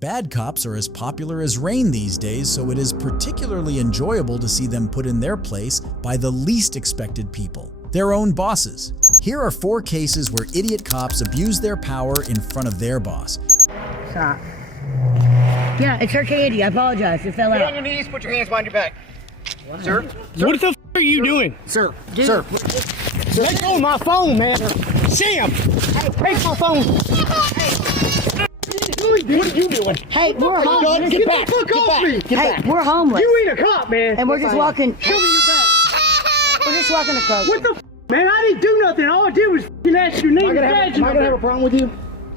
Bad cops are as popular as rain these days, so it is particularly enjoyable to see them put in their place by the least expected people, their own bosses. Here are 4 cases where idiot cops abuse their power in front of their boss. Stop. Yeah, it's her candy. I apologize. It fell out. Get on your knees, put your hands behind your back. What? Sir? What the f are you doing? Sir, Dude. sir. Let go of my phone, man. Sam, take my phone. What are you doing? Hey, we're homeless. Get back. Fuck off me. Hey, we're homeless. You ain't a cop, man. And we're just walking. Show me your bag. We're just walking across. What the f, man? I didn't do nothing. All I did was f***ing ask your name and badge Am I gonna have a number. problem with you?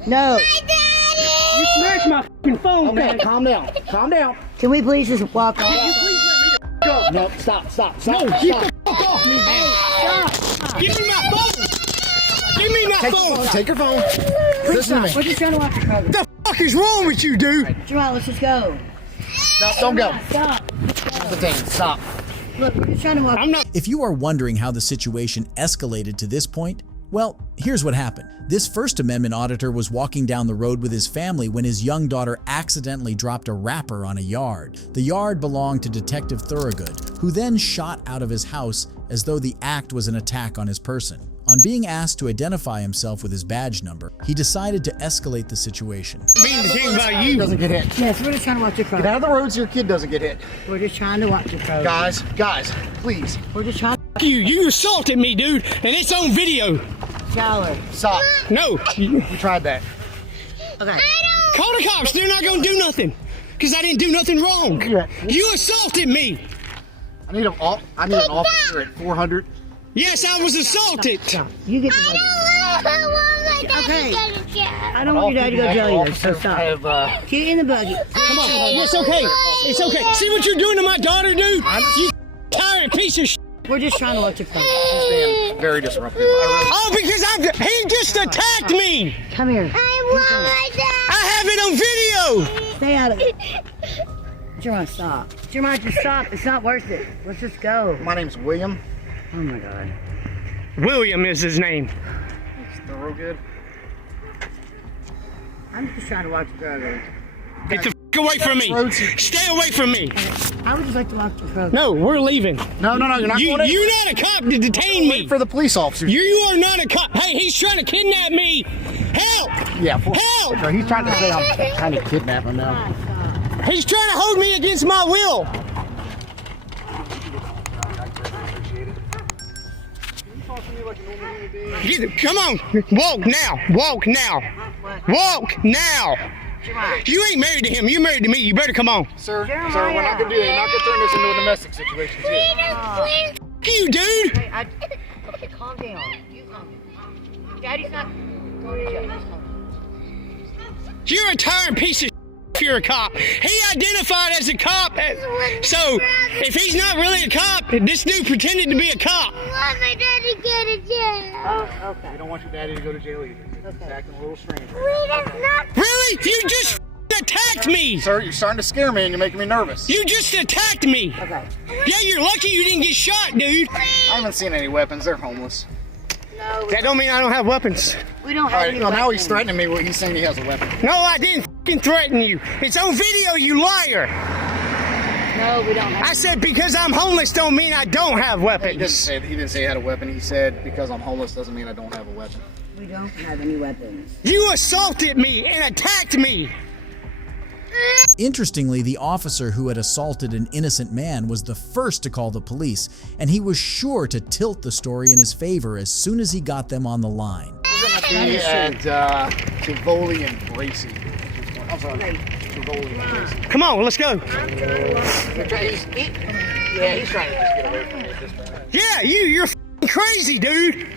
No. You smashed my f***ing phone, Okay, man. calm down. Calm down. Can we please just walk off? Can you please let me go? No, stop. No, get the fuck off me, man. Stop. Give me my phone. Give me my phone. Take your phone. Listen to me. We're just trying to walk across. What the fuck is wrong with you, dude? Jamal, let's just go. No, don't go. Stop. Detain. Stop. Look, we're just trying to walk. I'm not. If you are wondering how the situation escalated to this point, well, here's what happened. This First Amendment auditor was walking down the road with his family when his young daughter accidentally dropped a wrapper on a yard. The yard belonged to Detective Thorogood, who then shot out of his house as though the act was an attack on his person. On being asked to identify himself with his badge number, he decided to escalate the situation. Mean the thing about you. Doesn't get hit. Yes, we're just trying to walk across. Get out of the road so your kid doesn't get hit. We're just trying to walk across. Guys, please. We're just trying to You assaulted me, dude, and it's on video. shower. Stop. No. We tried that. Okay. Call the cops. They're not gonna do nothing. Because I didn't do nothing wrong. Yeah. You assaulted me. I need an officer at 400. Yes, I was assaulted. You get the buggy. Okay. I don't want your dad to go to jail either, so stop. Get in the buggy. Come on. It's okay. It's okay. See what you're doing to my daughter, dude? You tired piece of shit. We're just trying to watch it come. He's being very disruptive. Oh, because he just attacked me. Come here. I have it on video. Stay out of it. Jeremiah, stop. Jeremiah, just stop. It's not worth it. Let's just go. My name's William. Oh my God. William is his name. Thorogood. I'm just trying to watch the road. Get the f away from me. Stay away from me. I would just like to watch the road. No, we're leaving. No, you're not going in. You're not a cop to detain me. Wait for the police officers. You are not a cop. Hey, he's trying to kidnap me. Help! Yeah. Help! So he's trying to say I'm trying to kidnap him now. He's trying to hold me against my will. Come on. Walk now. Walk now. Walk now. You ain't married to him. You married to me. You better come on. Sir, we're not going to do that. You're not going to turn this into a domestic situation, too. F you, dude. Okay, calm down. You calm down. Daddy's not going to jail. You're a tired piece of shit if you're a cop. He identified as a cop. So if he's not really a cop, this dude pretended to be a cop. Want my daddy to go to jail. Oh, okay. We don't want your daddy to go to jail either. He's acting a little strange. Really? You just attacked me. Sir, you're starting to scare me and you're making me nervous. You just attacked me. Okay. Yeah, you're lucky you didn't get shot, dude. I haven't seen any weapons. They're homeless. That don't mean I don't have weapons. We don't All have right, any well, now he's weapons. threatening me. He's saying he has a weapon. No, I didn't f***ing threaten you. It's on video, you liar. No, we don't have I said because I'm homeless don't mean I don't have He weapons. didn't say he had a weapon. He said because I'm homeless doesn't mean I don't have a weapon. We don't have any weapons. You assaulted me and attacked me. Interestingly, the officer who had assaulted an innocent man was the first to call the police, and he was sure to tilt the story in his favor as soon as he got them on the line. We're going to be at Tivoli and Gracie. I'm sorry, Tivoli and Gracie. Come on, let's go. He's trying to just get away from me at this point. Yeah, you're f***ing crazy, dude.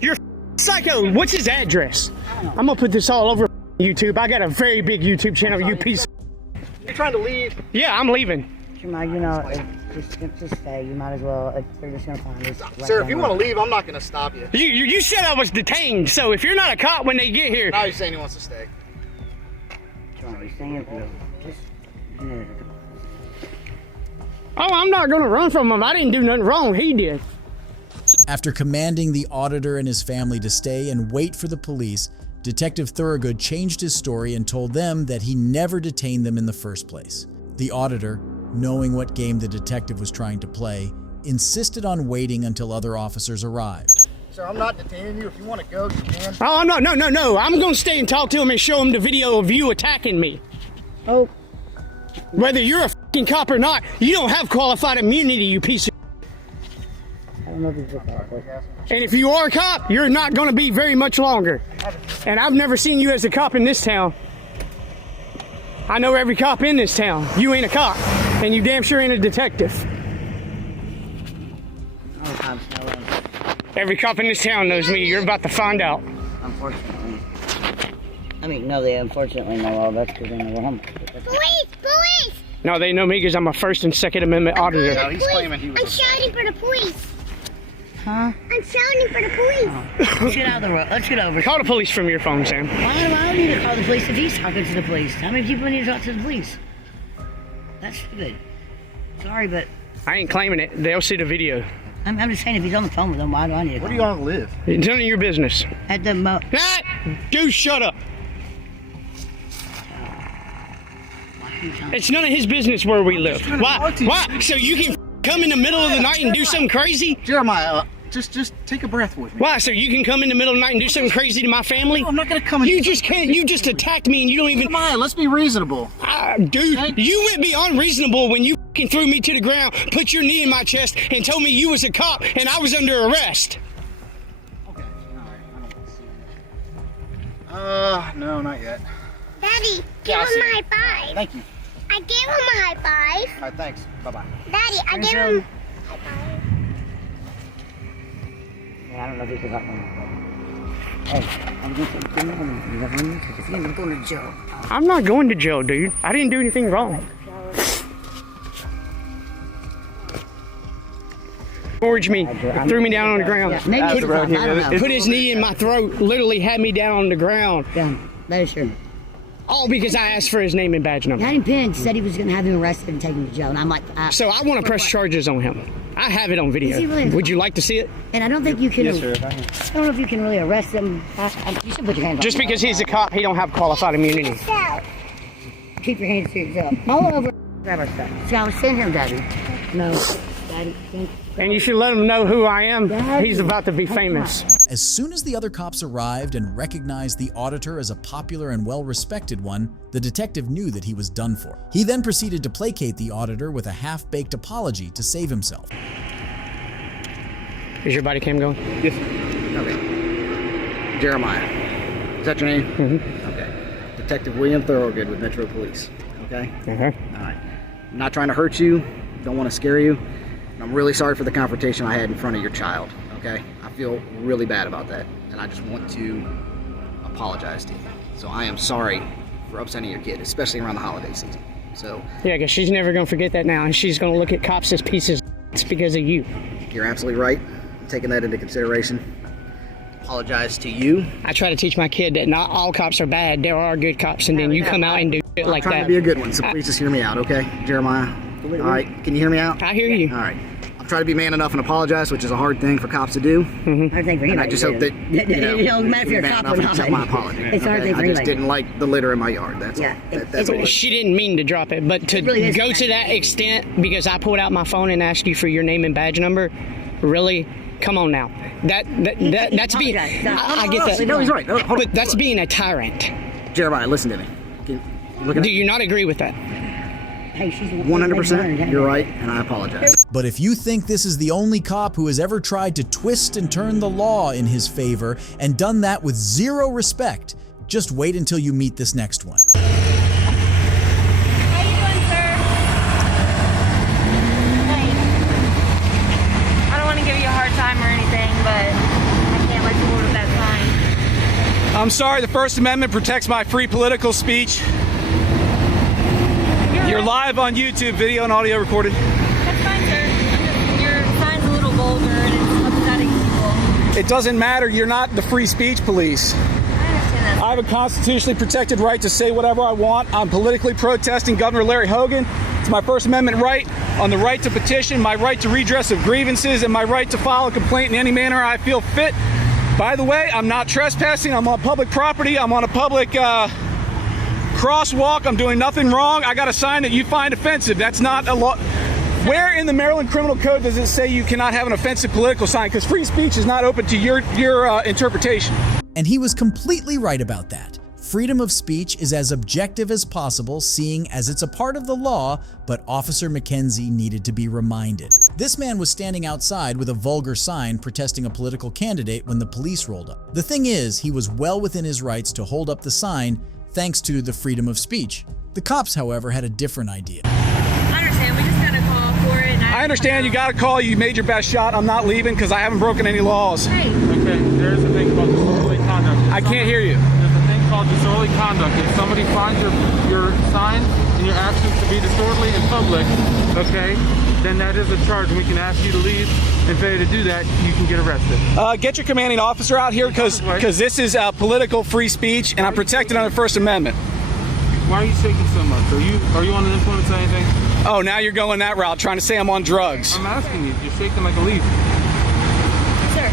You're f***ing psycho. What's his address? I'm gonna put this all over YouTube. I got a very big YouTube channel, you piece of... You're trying to leave. Yeah, I'm leaving. Jeremiah, you know, just stay. You might as well. They're just gonna find us. Right Sir, if you now. want to leave, I'm not going to stop you. You said I was detained, so if you're not a cop when they get here... Now he's saying he wants to stay. Jeremiah, stay up here. Just. Yeah. Oh, I'm not gonna run from him. I didn't do nothing wrong. He did. After commanding the auditor and his family to stay and wait for the police, Detective Thorogood changed his story and told them that he never detained them in the first place. The auditor, knowing what game the detective was trying to play, insisted on waiting until other officers arrived. Sir, I'm not detaining you. If you want to go, you can. Oh, no. I'm going to stay and talk to him and show him the video of you attacking me. Oh. Whether you're a fucking cop or not, you don't have qualified immunity, you piece of... I don't know if he's a cop. And if you are a cop, you're not going to be very much longer. And I've never seen you as a cop in this town. I know every cop in this town. You ain't a cop, and you damn sure ain't a detective. Oh, cops know him. Every cop in this town knows me. You're about to find out. Unfortunately. I mean, no, they unfortunately know all that's because they know wrong. Police! Police! No, they know me because I'm a First and Second Amendment auditor. No, he's claiming he was. I'm shouting for the police. Huh? I'm shouting for the police. Let's get out of the road. Let's get over. Call the police from your phone, Sam. I don't need to call the police if he's talking to the police. How many people need to talk to the police? That's good. Sorry, but I ain't claiming it. They'll see the video. I'm just saying if he's on the phone with them, why do I need to call Where do y'all live? It's none of your business. At the Dude, shut up. It's none of his business where we live. Why? Why? So you can come in the middle of the night and do something crazy? Jeremiah, just take a breath with me. Why? So you can come in the middle of the night and do something crazy to my family? No, I'm not gonna come in. You just can't. You just attacked me and you don't even... Jeremiah, let's be reasonable. Dude, you went beyond reasonable when you fucking threw me to the ground, put your knee in my chest, and told me you was a cop and I was under arrest. Okay, alright, I don't want to see it. No, not yet. Daddy, give him a high five. Thank you. I gave him a high five. Alright, thanks. Bye-bye. Daddy, I gave him a high five. Yeah, I don't know if he's a cop or not. Hey, I'm going to jail. I'm not going to jail, dude. I didn't do anything wrong. Forged me, threw me down on the ground. Yeah, maybe he's a cop, I don't know. Put his knee in my throat, literally had me down on the ground. Yeah, that is true. All because I asked for his name and badge number. Danny Penn said he was going to have him arrested and taken to jail, and I'm like... So I want to press charges on him. I have it on video. Is he really- Would you like to see it? And I don't think you can... Yes, sir. I don't know if you can really arrest him. You should put your hands on Just him. because he's a cop, he don't have qualified immunity. So, Keep your hands to yourself. All over. Grab our stuff. See, I was sending him, Daddy. No. Daddy, thank you. And you should let him know who I am. He's about to be famous. As soon as the other cops arrived and recognized the auditor as a popular and well-respected one, the detective knew that he was done for. He then proceeded to placate the auditor with a half-baked apology to save himself. Is your body cam going? Yes. Okay. Jeremiah. Is that your name? Mm-hmm. Okay. Detective William Thorogood with Metro Police. Okay? Uh-huh. Alright. I'm not trying to hurt you. Don't want to scare you. I'm really sorry for the confrontation I had in front of your child. Okay? I feel really bad about that. And I just want to apologize to you. So I am sorry for upsetting your kid, especially around the holiday season. So... Yeah, because she's never going to forget that now, and she's going to look at cops as pieces of it's because of you. You're absolutely right. I'm taking that into consideration. Apologize to you. I try to teach my kid that not all cops are bad. There are good cops, and then you come out and do shit like I'm trying that. to be a good one, so please just hear me out, okay? Jeremiah. All right, can you hear me out? I hear you. All right. I'm trying to be man enough and apologize, which is a hard thing for cops to do. Hard thing for And anybody I just to hope do. that, you know, It don't matter if you're a man cop enough or and not. accept my apology. It's a hard thing for I just anybody. didn't like the litter in my yard, that's Yeah, all. That's all. She didn't mean to drop it, but to really is go to that extent because I pulled out my phone and asked you for your name and badge number, really? Come on now. That's being... I get that. No, he's right. No, hold on. But that's being a tyrant. Jeremiah, listen to me. You looking Do at you not agree with that? Hey, she's 100%, you're right, and I apologize. But if you think this is the only cop who has ever tried to twist and turn the law in his favor and done that with zero respect, just wait until you meet this next one. How you doing, sir? Hey. I don't want to give you a hard time or anything, but I can't let you order that sign. I'm sorry, the First Amendment protects my free political speech. You're live on YouTube, video and audio recorded. That's fine, sir. Your sign's a little vulgar and it's upsetting people. It doesn't matter, you're not the free speech police. I understand that. I have a constitutionally protected right to say whatever I want. I'm politically protesting Governor Larry Hogan. It's my First Amendment right on the right to petition, my right to redress of grievances, and my right to file a complaint in any manner I feel fit. By the way, I'm not trespassing. I'm on public property. I'm on a public crosswalk. I'm doing nothing wrong. I got a sign that you find offensive. That's not a law. Where in the Maryland Criminal Code does it say you cannot have an offensive political sign? Because free speech is not open to your interpretation. And he was completely right about that. Freedom of speech is as objective as possible, seeing as it's a part of the law, but Officer McKenzie needed to be reminded. This man was standing outside with a vulgar sign protesting a political candidate when the police rolled up. The thing is, he was well within his rights to hold up the sign thanks to the freedom of speech. The cops, however, had a different idea. I understand. We just got a call for it. I understand you got a call. You made your best shot. I'm not leaving because I haven't broken any laws. Hey. Okay, there's a thing called disorderly conduct. I can't hear you. There's a thing called disorderly conduct. If somebody finds your signs and your actions to be disorderly in public, okay, then that is a charge, and we can ask you to leave. And failure to do that, you can get arrested. Get your commanding officer out here because this is political free speech, and I'm protected under the First Amendment. Why are you shaking so much? Are you on the influence of anything? Oh, now you're going that route, trying to say I'm on drugs. I'm asking you. You're shaking like a leaf. Sir,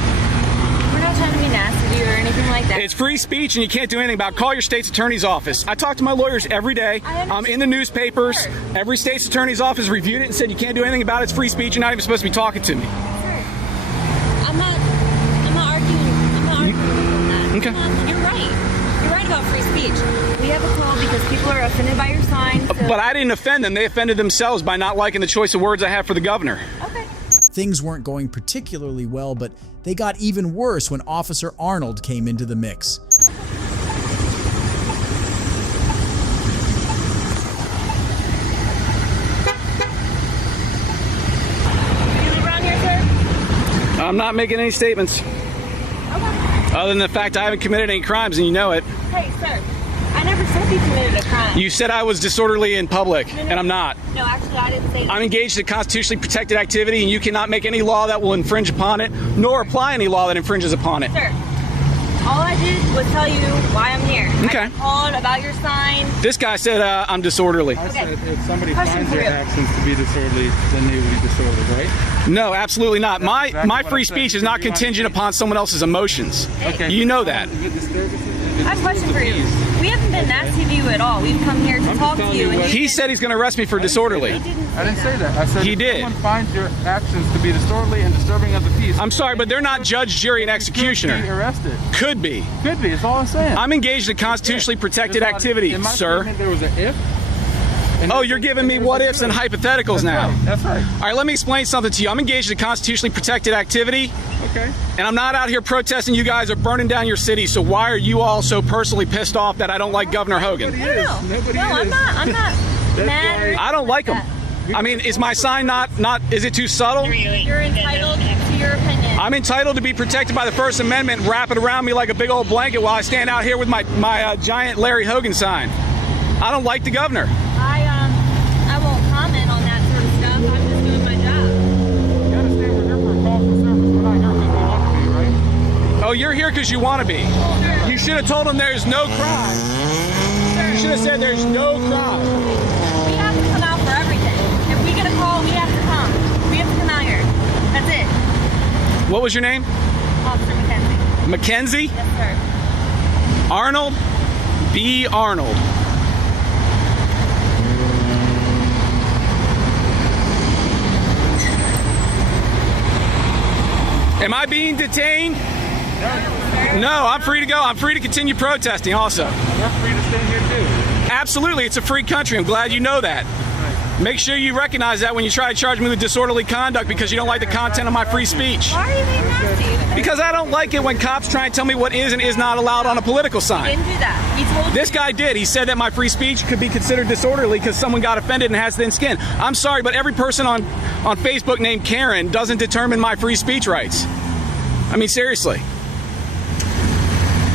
we're not trying to be nasty to you or anything like that. It's free speech, and you can't do anything about it. Call your state's attorney's office. I talk to my lawyers every day. I'm in the newspapers. Sure. Every state's attorney's office reviewed it and said you can't do anything about it. It's free speech. You're not even supposed to be talking to me. Sir, I'm not arguing on that. Okay. You're right. You're right about free speech. We have a call because people are offended by your sign. So. But I didn't offend them. They offended themselves by not liking the choice of words I have for the governor. Okay. Things weren't going particularly well, but they got even worse when Officer Arnold came into the mix. You live around here, sir? I'm not making any statements. Okay. Other than the fact I haven't committed any crimes, and you know it. Hey, sir. I never said you committed a crime. You said I was disorderly in public, and I'm not. No, actually, I didn't say that. I'm engaged in constitutionally protected activity, and you cannot make any law that will infringe upon it, nor apply any law that infringes upon it. Sir, all I did was tell you why I'm here. Okay. I called about your sign. This guy said I'm disorderly. I Okay. said if somebody Question finds for your you. actions to be disorderly, then they would be disorderly, right? No, absolutely not. My exactly my what free I said. speech is not You want contingent to- upon someone else's emotions. Okay. You know that. If it disturbs- if it I have a question for you. disturbs the peace. We haven't been nasty to you at all. We've come here to I'm talk just to you. telling you And what- you He said he's going to arrest me for disorderly. didn't say I didn't say that. I said He if did. someone finds your actions to be disorderly and disturbing of the peace, I'm sorry, but they're not judge, jury, and be executioner. arrested. Could be. Could be. That's all I'm saying. I'm engaged in constitutionally protected There's not- activity, in my sir. statement, there was an if. and Oh, there's you're a- giving me there's what a ifs and could. hypotheticals That's now. right. That's right. All right, let me explain something to you. I'm engaged in constitutionally protected activity, Okay. and I'm not out here protesting you guys are burning down your city, so why are you all so personally pissed off that I don't like Governor Hogan? Nobody is. Nobody No, is. I'm not mad. why- I don't like him. I mean, is my sign not, is it too subtle? You're entitled to your opinion. I'm entitled to be protected by the First Amendment, wrap it around me like a big old blanket while I stand out here with my giant Larry Hogan sign. I don't like the governor. I won't comment on that sort of stuff. I'm just doing my job. You understand we're here for a call for service. We're not here because we want to be, right? Oh, you're here because you want to be. You should have told him there's no crime. You should have said there's no crime. We have to come out for everything. If we get a call, we have to come. We have to come out here. That's it. What was your name? Officer McKenzie. Mackenzie? Yes, sir. Arnold? B. Arnold. Am I being detained? No, I'm free to go. I'm free to continue protesting also. We're free to stand here too. Absolutely, it's a free country. I'm glad you know that. Make sure you recognize that when you try to charge me with disorderly conduct because you don't like the content of my free speech. Why are you being nasty? Because I don't like it when cops try and tell me what is and is not allowed on a political He sign. didn't do that. He told This you. guy did. He said that my free speech could be considered disorderly because someone got offended and has thin skin. I'm sorry, but every person on Facebook named Karen doesn't determine my free speech rights. I mean, seriously.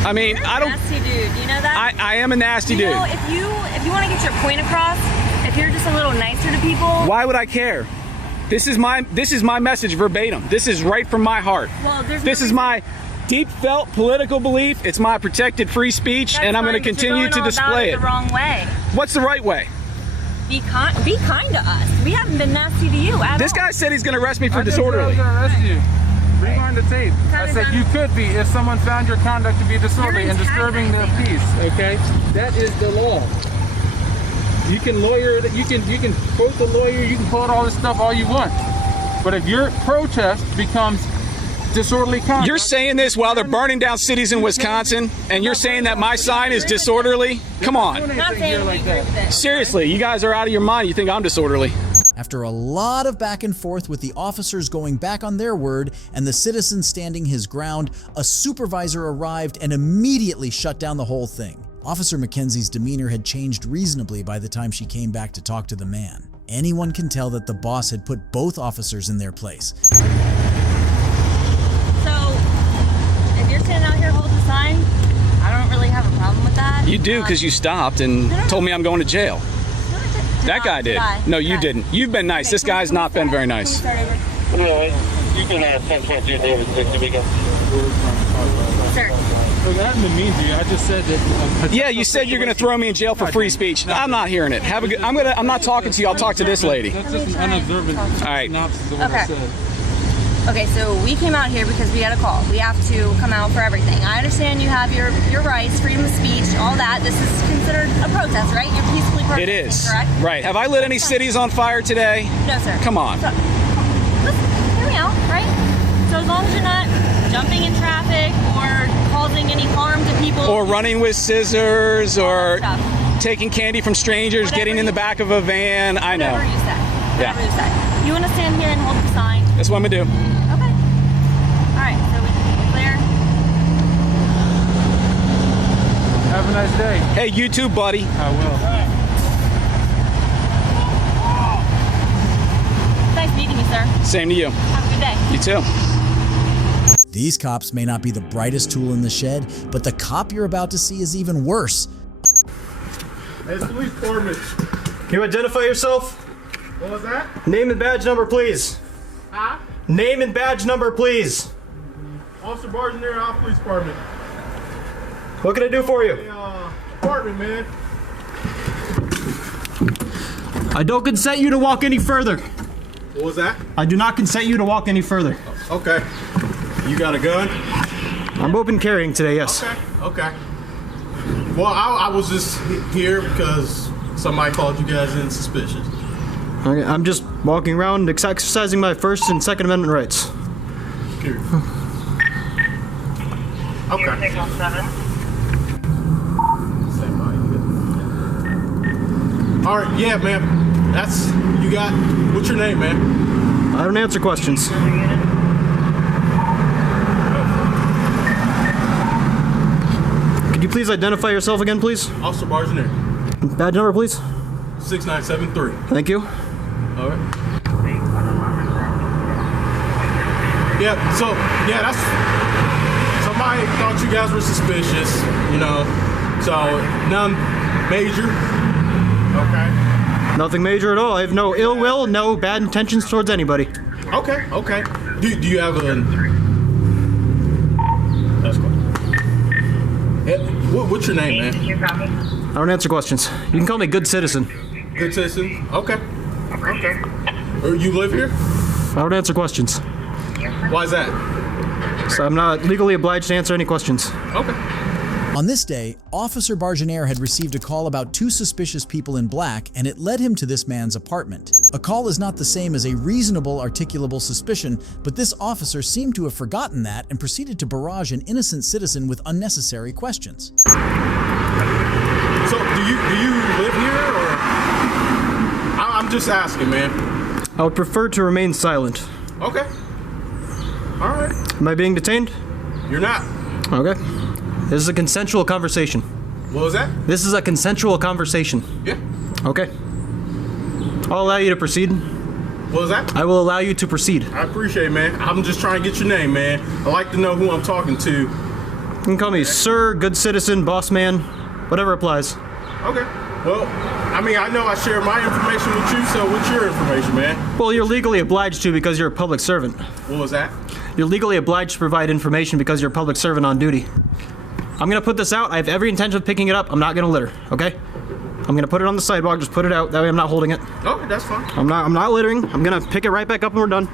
I mean, You're a I don't. nasty dude. You know that? I am a nasty you dude. know, if you want to get your point across, if you're just a little nicer to people. Why would I care? This is my message verbatim. This is right from my heart. Well, there's This no is my deep felt political belief. It's my protected free speech, That's and I'm going to fine, but you're continue going to all about display it. the wrong way. What's the right way? Be kind to us. We haven't been nasty to you at This all. guy said he's going to arrest me for I just said I was disorderly. gonna arrest you. Rewind the tape. I said you could be if someone found your conduct to be disorderly and disturbing the peace. Okay, that is the law. You can lawyer it. You can quote the lawyer. You can quote all this stuff all you want. But if your protest becomes disorderly conduct, You're saying this while they're burning down cities in Wisconsin, and you're saying that my sign is disorderly? Come on. Not saying we agree with it. Seriously, you guys are out of your mind. You think I'm disorderly. After a lot of back and forth with the officers going back on their word and the citizen standing his ground, a supervisor arrived and immediately shut down the whole thing. Officer McKenzie's demeanor had changed reasonably by the time she came back to talk to the man. Anyone can tell that the boss had put both officers in their place. So, if you're standing out here holding a sign, I don't really have a problem with that. You do because you stopped and told me I'm going to jail. That guy did. No, you didn't. You've been nice. This guy's not been very nice. Yeah, you can 10.2 David 60 begin. Sir. Look, I haven't been mean to you. I just said that. Yeah, you said you're going to throw me in jail for free speech. I'm not hearing it. Have a good. I'm not talking to you. I'll talk to this lady. That's just an unobservant synopsis of what I said. Okay, so we came out here because we had a call. We have to come out for everything. I understand you have your rights, freedom of speech, all that. This is considered a protest, right? You're peacefully protesting, It is. correct? Right. Have I lit any cities on fire today? No, sir. Come on. So, listen, hear me out, right? So as long as you're not jumping in traffic or causing any harm to people. Or running with scissors or Stuff. taking candy from strangers, Whatever getting in the back of a van. I know. Whatever you said. Yeah. Whatever you said. You want to stand here and hold the sign? That's what I'm going to do. Okay. All right, so we can clear. Have a nice day. Hey, you too, buddy. I will. Nice meeting you, sir. Same to you. Have a good day. You too. These cops may not be the brightest tool in the shed, but the cop you're about to see is even worse. It's police department. Can you identify yourself? What was that? Name and badge number, please. Huh? Name and badge number, please. Officer Bargener, our police department. What can I do for you? Department, man. I don't consent you to walk any further. What was that? I do not consent you to walk any further. Okay. You got a gun? I'm open carrying today, yes. Okay. Well, I was just here because somebody called you guys in suspicious. Okay, I'm just walking around exercising my First and Second Amendment rights. Okay. All right, yeah, man. That's you got. What's your name, man? I don't answer questions. Could you please identify yourself again, please? Officer Bargener. Badge number, please. 6973. Thank you. All right. Yeah, that's. Somebody thought you guys were suspicious, you know. So, none major. Okay. Nothing major at all. I have no ill will, no bad intentions towards anybody. Okay. Do you have a... That's cool. What's your name, man? I don't answer questions. You can call me Good Citizen. Good citizen? Okay. You live here? I don't answer questions. Why is that? So I'm not legally obliged to answer any questions. Okay. On this day, Officer Bargener had received a call about two suspicious people in black, and it led him to this man's apartment. A call is not the same as a reasonable, articulable suspicion, but this officer seemed to have forgotten that and proceeded to barrage an innocent citizen with unnecessary questions. So, do you live here, or? I'm just asking, man. I would prefer to remain silent. Okay. All right. Am I being detained? You're not. Okay. This is a consensual conversation. What was that? This is a consensual conversation. Yeah. Okay. I'll allow you to proceed. What was that? I will allow you to proceed. I appreciate it, man. I'm just trying to get your name, man. I like to know who I'm talking to. You can call me Sir, Good Citizen, Boss Man, whatever applies. Okay. Well, I mean, I know I share my information with you, so what's your information, man? Well, you're legally obliged to because you're a public servant. What was that? You're legally obliged to provide information because you're a public servant on duty. I'm gonna put this out. I have every intention of picking it up. I'm not gonna litter, okay? I'm gonna put it on the sidewalk, just put it out. That way I'm not holding it. Okay, that's fine. I'm not littering. I'm gonna pick it right back up when we're done.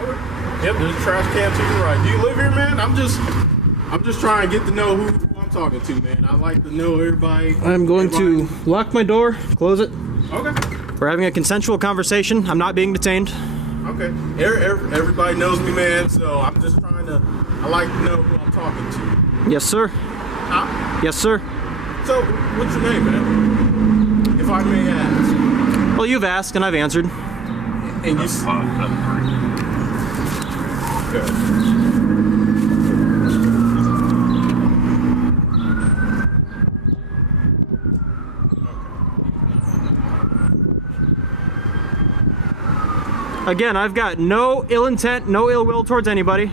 Okay. Yep, there's a trash can to your right. Do you live here, man? I'm just trying to get to know who I'm talking to, man. I like to know everybody. I'm going to lock my door, close it. Okay. We're having a consensual conversation. I'm not being detained. Okay. Everybody knows me, man, so I'm just trying to, I like to know who I'm talking to. Yes, sir. Huh? Yes, sir. So, what's your name, man? If I may ask. Well, you've asked and I've answered. And you... Good. Again, I've got no ill intent, no ill will towards anybody.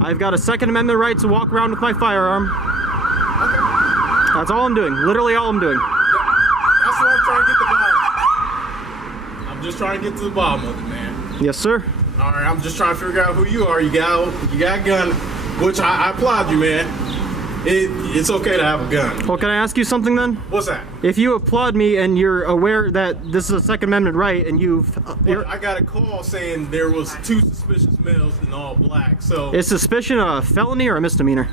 I've got a Second Amendment right to walk around with my firearm. Okay. That's all I'm doing. Literally all I'm doing. That's what I'm trying to get to the bottom. I'm just trying to get to the bottom of it, man. Yes, sir. All right, I'm just trying to figure out who you are. You got a gun, which I applaud you, man. It's okay to have a gun. Well, can I ask you something then? What's that? If you applaud me and you're aware that this is a Second Amendment right and you've... Well, I got a call saying there was 2 suspicious males in all black, so... Is suspicion a felony or a misdemeanor?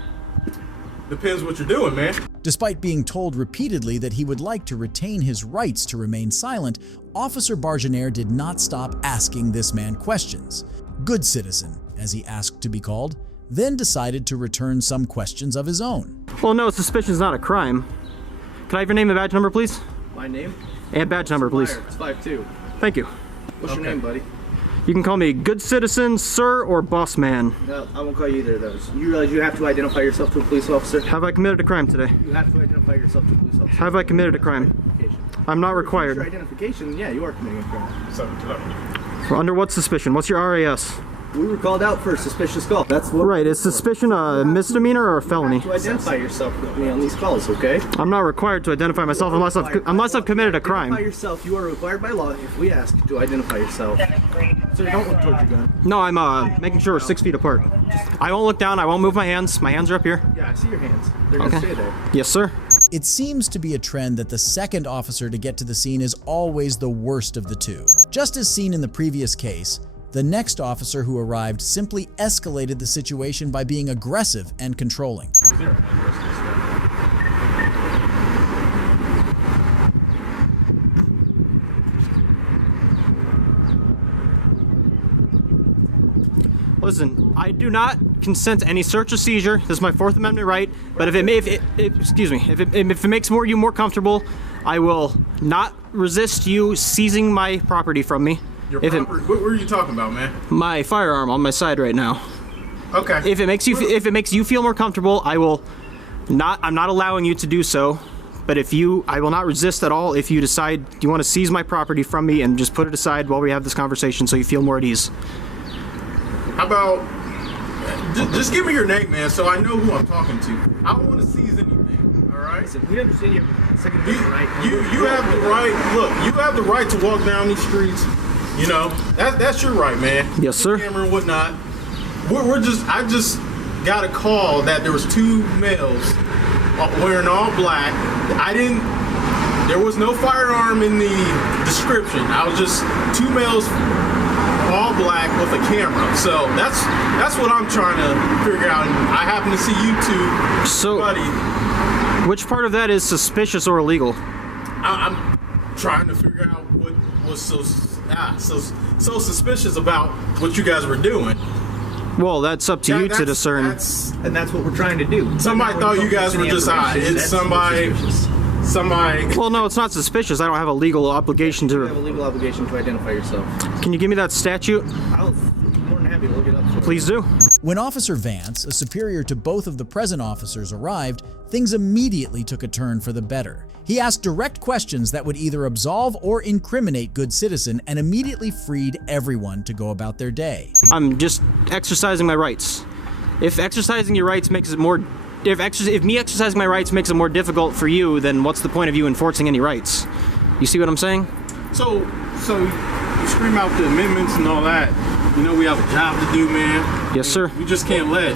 Depends what you're doing, man. Despite being told repeatedly that he would like to retain his rights to remain silent, Officer Bargenaire did not stop asking this man questions. Good citizen, as he asked to be called, then decided to return some questions of his own. Well, no, suspicion is not a crime. Can I have your name and badge number, please? My name? And badge number, please. It's 5'2". Thank you. What's your name, buddy? You can call me good citizen, sir, or boss man. No, I won't call you either of those. You realize you have to identify yourself to a police officer? Have I committed a crime today? You have to identify yourself to a police officer. Have I committed a crime? I'm not required. Your identification, yeah, you are committing a crime. Well, under what suspicion? What's your RAS? We were called out for a suspicious call. That's what. Right, is suspicion a misdemeanor or a felony? You have to identify yourself with me on these calls, okay? I'm not required to identify myself unless I've committed a crime. Identify yourself. You are required by law if we ask to identify yourself. So don't look towards your gun. No, I'm making sure we're 6 feet apart. I won't look down. I won't move my hands. My hands are up here. Yeah, I see your hands. They're gonna stay there. Yes, sir. It seems to be a trend that the second officer to get to the scene is always the worst of the two. Just as seen in the previous case, the next officer who arrived simply escalated the situation by being aggressive and controlling. Listen, I do not consent to any search or seizure. This is my Fourth Amendment right. But if it makes you more comfortable, I will not resist you seizing my property from me. Your property? What were you talking about, man? My firearm on my side right now. Okay. If it makes you feel more comfortable, I'm not allowing you to do so. But I will not resist at all if you decide you want to seize my property from me and just put it aside while we have this conversation so you feel more at ease. How about just give me your name, man, so I know who I'm talking to. I don't want to seize anything. All right. Listen, we understand your Second Amendment right. You have the right. Look, you have the right to walk down these streets. You know, that's your right, man. Yes, sir. Camera and whatnot. I just got a call that there was 2 males wearing all black. There was no firearm in the description. I was just 2 males all black with a camera. So that's what I'm trying to figure out. And I happen to see you 2, so, buddy. Which part of that is suspicious or illegal? I'm trying to figure out what was so suspicious about what you guys were doing. Well, that's up to you to discern. And that's what we're trying to do. Somebody thought you guys were just it's somebody. Well, no, it's not suspicious. I don't have a legal obligation to. You have a legal obligation to identify yourself. Can you give me that statute? I'll be more than happy to look it up. Please do. When Officer Vance, a superior to both of the present officers, arrived, things immediately took a turn for the better. He asked direct questions that would either absolve or incriminate good citizen and immediately freed everyone to go about their day. I'm just exercising my rights. If exercising your rights makes it more if me exercising my rights makes it more difficult for you, then what's the point of you enforcing any rights? You see what I'm saying? So you scream out the amendments and all that. You know we have a job to do, man. Yes, sir. We just can't let.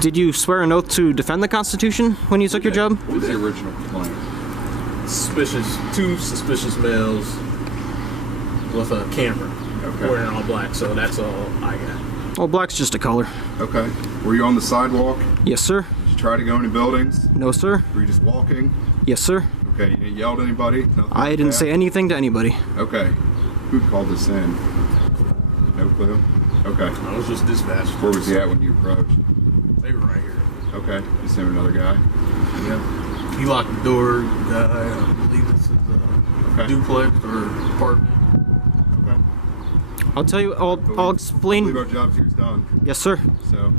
Did you swear an oath to defend the Constitution when you took your job? What was the original complaint? 2 suspicious males with a camera wearing all black. So that's all I got. Well, black's just a color. Okay. Were you on the sidewalk? Yes, sir. Did you try to go into buildings? No, sir. Were you just walking? Yes, sir. Okay. You didn't yell at anybody? Nothing I like didn't that? say anything to anybody. Okay. Who called this in? No clue? Okay. I was just dispatched. Where was he at when you approached? They were right here. Okay. Just him, another guy? Yeah. He locked the door. I believe this is a duplex or apartment. I'll tell you, I'll I explain. believe our job here's done. Yes, sir. So.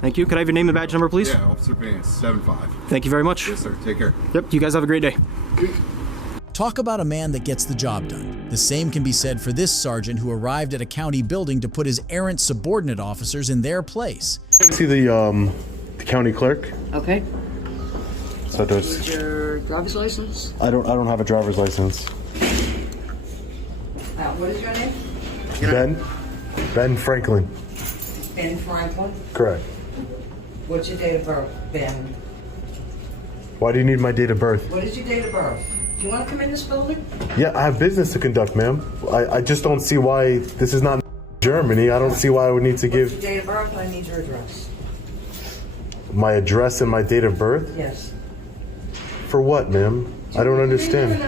Thank you. Could I have your name and badge number, please? Yeah, Officer Vance, 7-5. Thank you very much. Yes, sir. Take care. Yep. You guys have a great day. Talk about a man that gets the job done. The same can be said for this sergeant who arrived at a county building to put his errant subordinate officers in their place. See the county clerk. Okay. So there's. Need your driver's license? I don't have a driver's license. What is your name? Ben Franklin. Ben Franklin? Correct. What's your date of birth, Ben? Why do you need my date of birth? What is your date of birth? Do you want to come in this building? Yeah, I have business to conduct, ma'am. I just don't see why this is not Germany. I don't see why I would need to What's give your date of birth and I need your address. my address and my date of birth. Yes. For what, ma'am? I don't understand.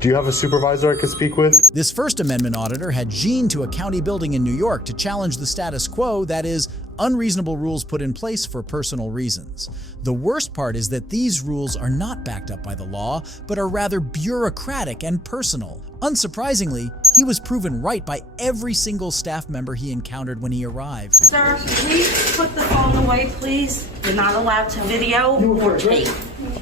Do you have a supervisor I could speak with? This First Amendment auditor had Gene to a county building in New York to challenge the status quo, that is, unreasonable rules put in place for personal reasons. The worst part is that these rules are not backed up by the law, but are rather bureaucratic and personal. Unsurprisingly, he was proven right by every single staff member he encountered when he arrived. Sir, please put the phone away, please. You're not allowed to video or tape.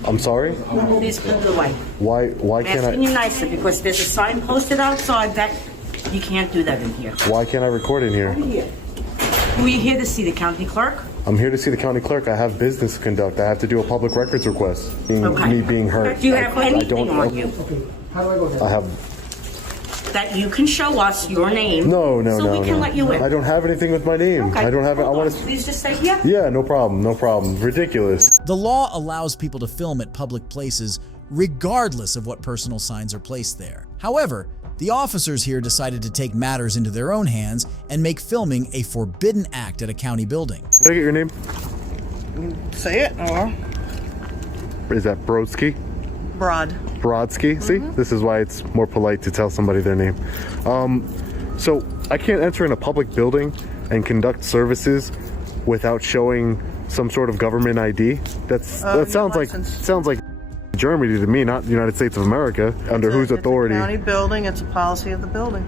I'm sorry? Please put it away. Why I'm can't asking you I nicer because there's a sign posted outside that you can't do that in here. why can't I record in here? Were you here to see the county clerk? I'm here to see the county clerk. I have business to conduct. I have to do a public records request. Me being hurt. Do you have anything on you I have that you can show us your name? No. So we can let you in. I don't have anything with my name. Okay. I don't have it. I Hold want on. to. Please just stay here. Yeah, no problem. Ridiculous. The law allows people to film at public places regardless of what personal signs are placed there. However, the officers here decided to take matters into their own hands and make filming a forbidden act at a county building. Can I get your name? Say it, or? Is that Brodsky? Brodsky? See? This is why it's more polite to tell somebody their name. So I can't enter in a public building and conduct services without showing some sort of government ID. That sounds like Germany to me, not the United States of America. Under whose authority? It's a county building. It's a policy of the building.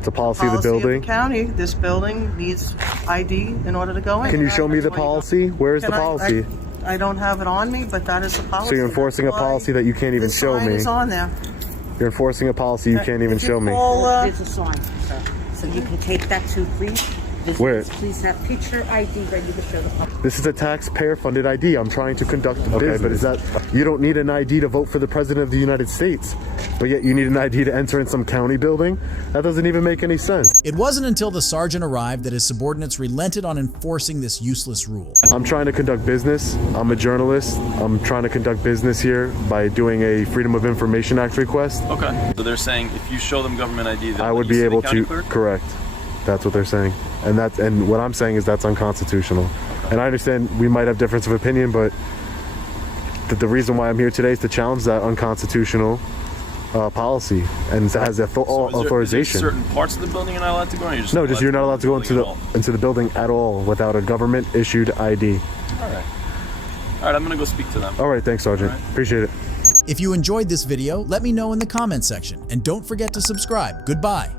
It's a policy of the building. Of the county. This building needs ID in order to go in. Can you show me the policy? Where is the policy? I don't have it on me, but that is the policy. So you're enforcing a policy that you can't even show me. The sign is on there. You're enforcing a policy you can't even show me. There's a sign, sir. So you can take that too, please. Where? Please have picture ID ready to show the public. This is a taxpayer-funded ID. I'm trying to conduct business. But is that you don't need an ID to vote for the President of the United States, but yet you need an ID to enter in some county building? That doesn't even make any sense. It wasn't until the sergeant arrived that his subordinates relented on enforcing this useless rule. I'm trying to conduct business. I'm a journalist. I'm trying to conduct business here by doing a Freedom of Information Act request. Okay. So they're saying if you show them government ID, I would be able to. Correct. That's what they're saying. And what I'm saying is that's unconstitutional. And I understand we might have difference of opinion, but the reason why I'm here today is to challenge that unconstitutional policy and has authorization. Is there certain parts of the building you're not allowed to go in? You're not allowed to go into the building at all without a government issued ID. All right, I'm gonna go speak to them. All right, thanks, Sergeant. Appreciate it. If you enjoyed this video, let me know in the comment section, and don't forget to subscribe. Goodbye.